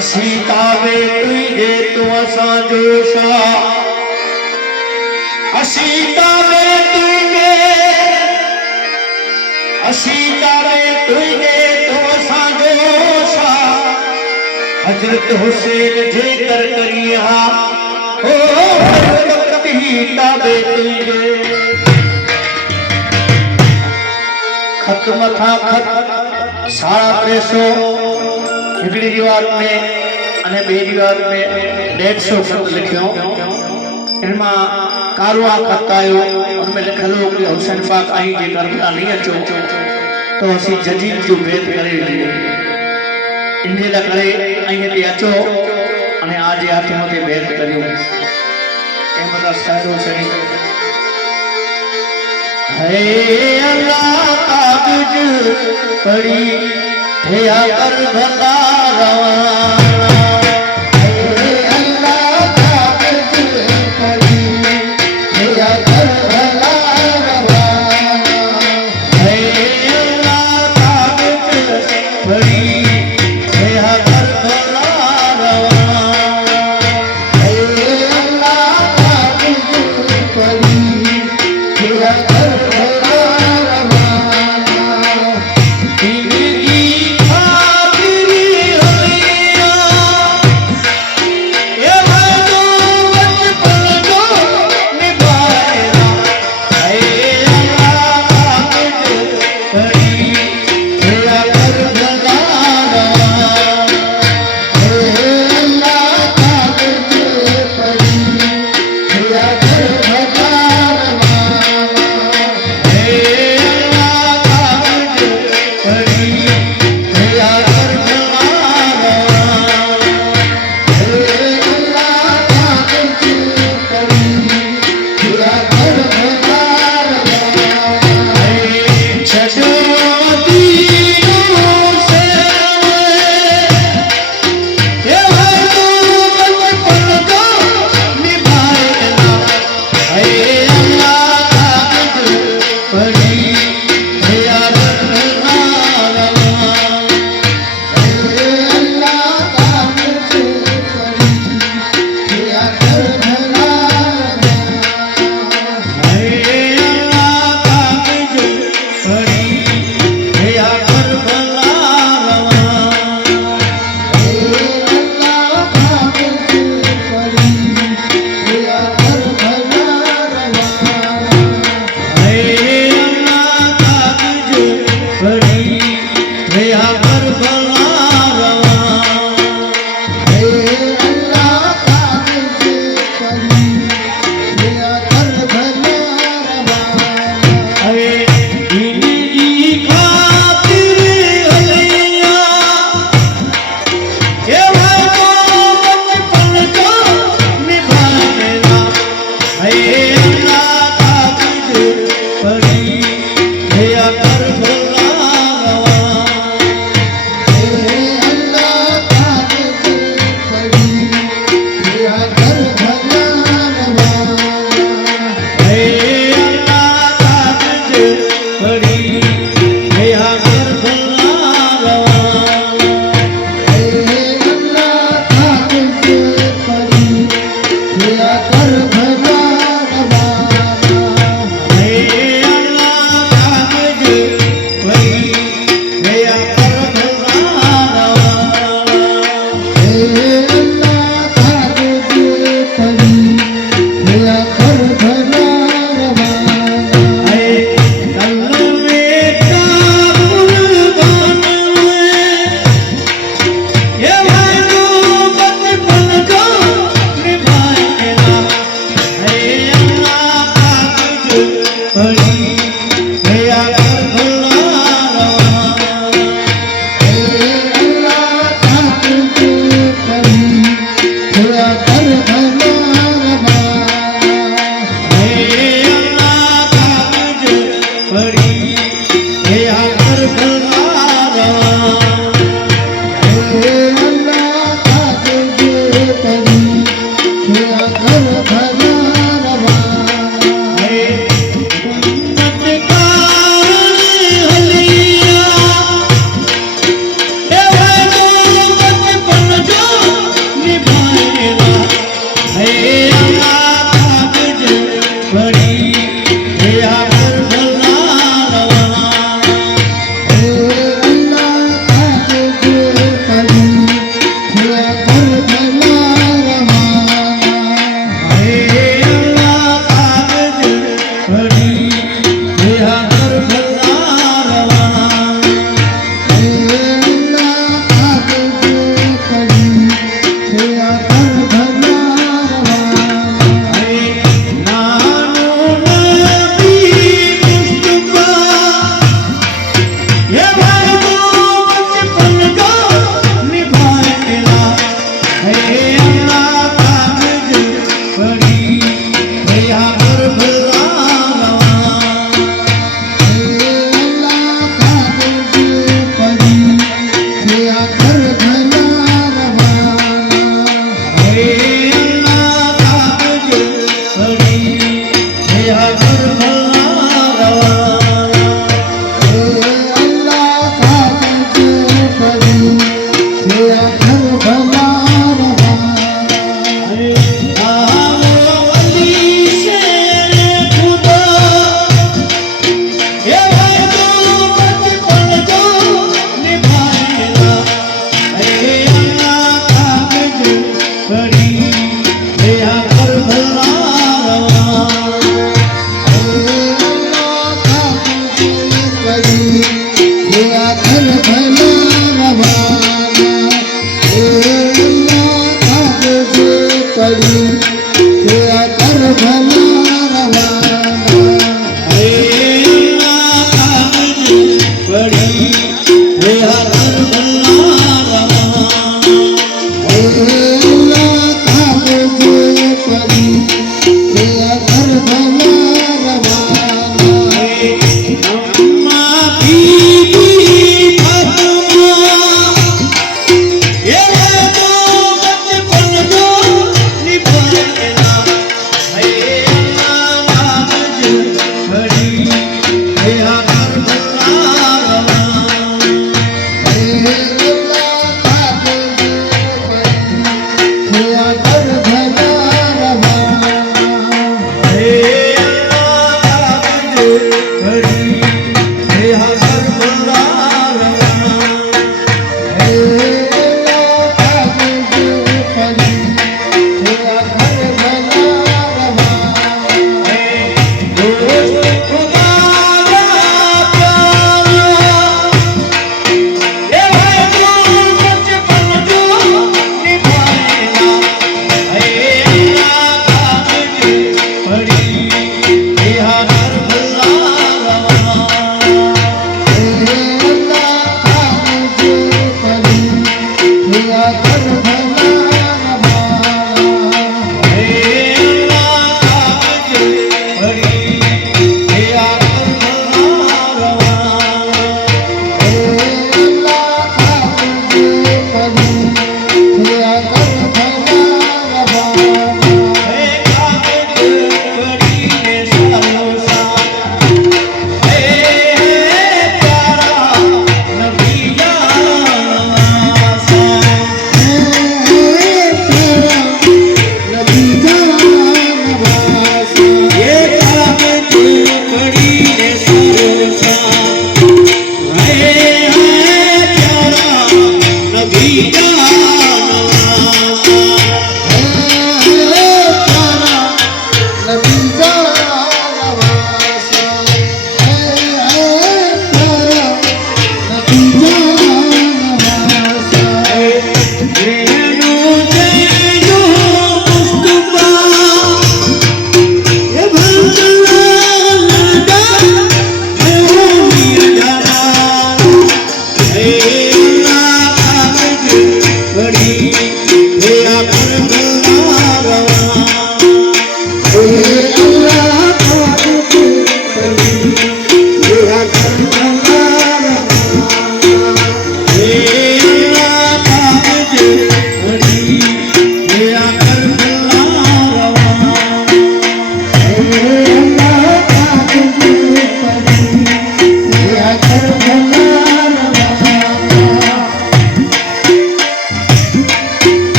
असीतावे तुझे तू असांजो शाह असीतावे तुझे तू असांजो शाह हजरत हुसैन जे कर करिया ओ असीतावे तुझे खत मथा खत सारा प्रेसो हिकड़ी दीवार में अने बे दीवार में 150 खत लिखियो इनमां कारवा खत आयो उनमें लिखल हो कि हुसैन पाक आई जे करबला नहीं अचो तो असी जजीद जो भेद करे इने ला करे आई ते अचो अने आज हाथ मथे भेद कर्यो ए मता शायरो सही है अल्लाह कागज पड़ी थया कर भला रवाना अल्लाह कागज पड़ी थया कर भला रवाना अल्लाह कागज पड़ी थया कर भला रवाना अल्लाह कागज पड़ी थया कर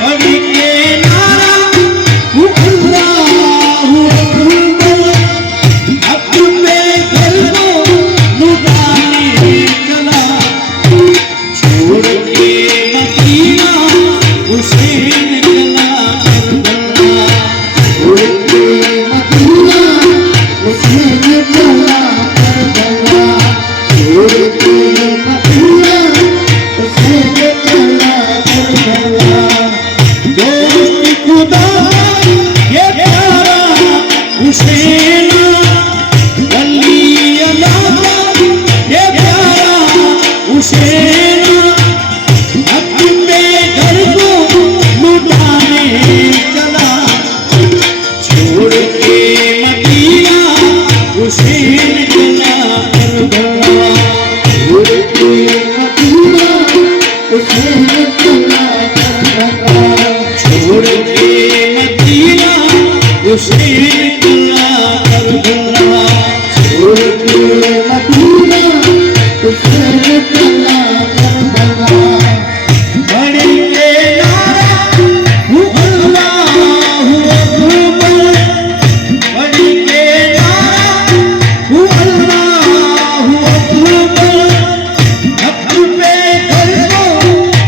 Hare हुसैन चला करबला छोड़ के मदीना हुसैन चला करबला बड़ी के नारा हूँ अल्लाहु अकबर बड़ी के नारा हूँ अल्लाहु अकबर हक पे घर को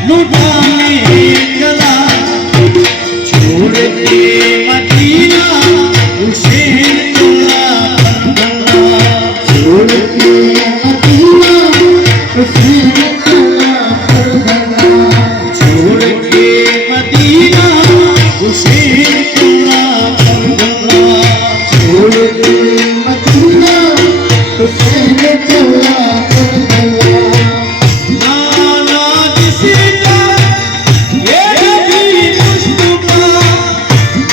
लुटाने चला छोड़ के मदीना हुसैन चला करबला छोड़ के मदीना हुसैन चला करबला छोड़ के मदीना हुसैन चला करबला छोड़ के मदीना हुसैन चला करबला नाना जिसका ये नबी मुस्तफा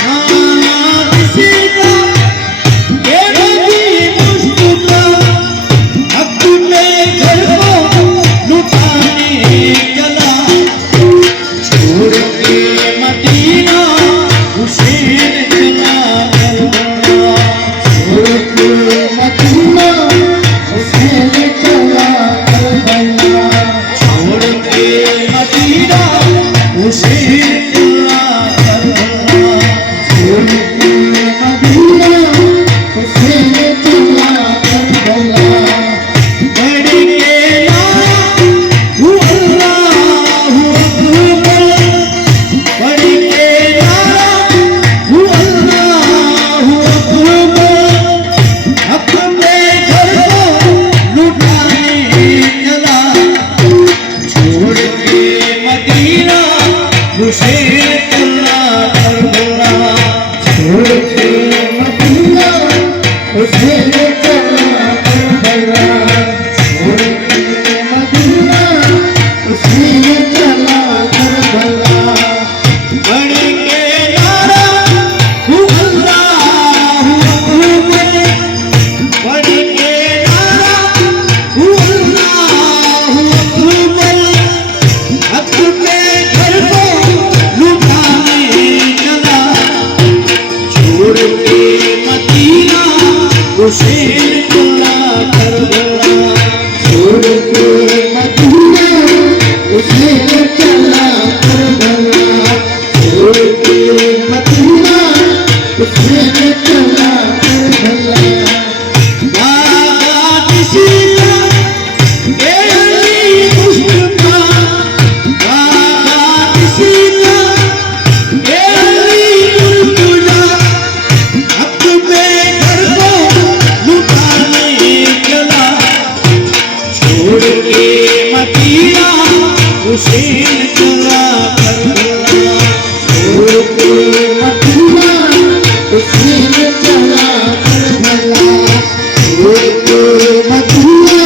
नाना जिसका ये नबी मुस्तफा हक पे घर को लुटाने चला छोड़ के मदीना हुसैन चला करबला छोड़ के मदीना हुसैन चला करबला छोड़ के मदीना हुसैन चला करबला छोड़ के मदीना हुसैन चला करबला बड़ी के नारा हूँ अल्लाहु अकबर बड़ी के नारा हूँ अल्लाहु अकबर हक पे घर को लुटाने चला छोड़ के मदीना हुसैन चला करबला छोड़ के मदीना हुसैन चला करबला छोड़ के मदीना हुसैन चला करबला बड़ी के नारा हूँ अल्लाहु अकबर बड़ी के नारा हूँ अल्लाहु अकबर हक पे घर को लुटाने चला छोड़ के मदीना हुसैन चला करबला छोड़ के मदीना हुसैन चला करबला छोड़ के मदीना हुसैन चला करबला दादा किसी का ये अली मुस्तफा दादा किसी का ये अली मुर्तजा हक पे घर को लुटाने चला छोड़ के मदीना हुसैन चला करबला छोड़ के मदीना हुसैन चला करबला छोड़ के मदीना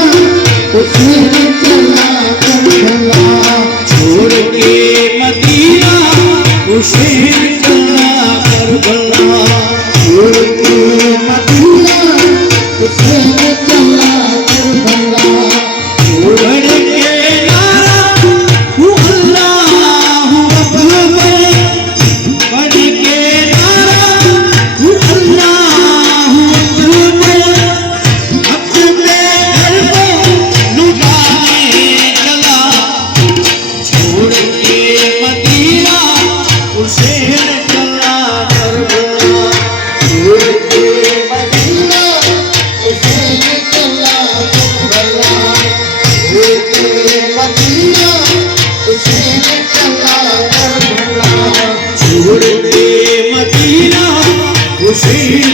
हुसैन चला करबला छोड़ के मदीना हुसैन चला करबला छोड़ के मदीना हुसैन चला करबला छोड़ के नारा हूँ अल्लाहु अकबर बड़ी के नारा हूँ अल्लाहु अकबर हक पे घर को लुटाने चला छोड़ के मदीना हुसैन चला करबला छोड़ के मदीना हुसैन चला करबला छोड़ के मदीना हुसैन चला करबला छोड़ के मदीना हुसैन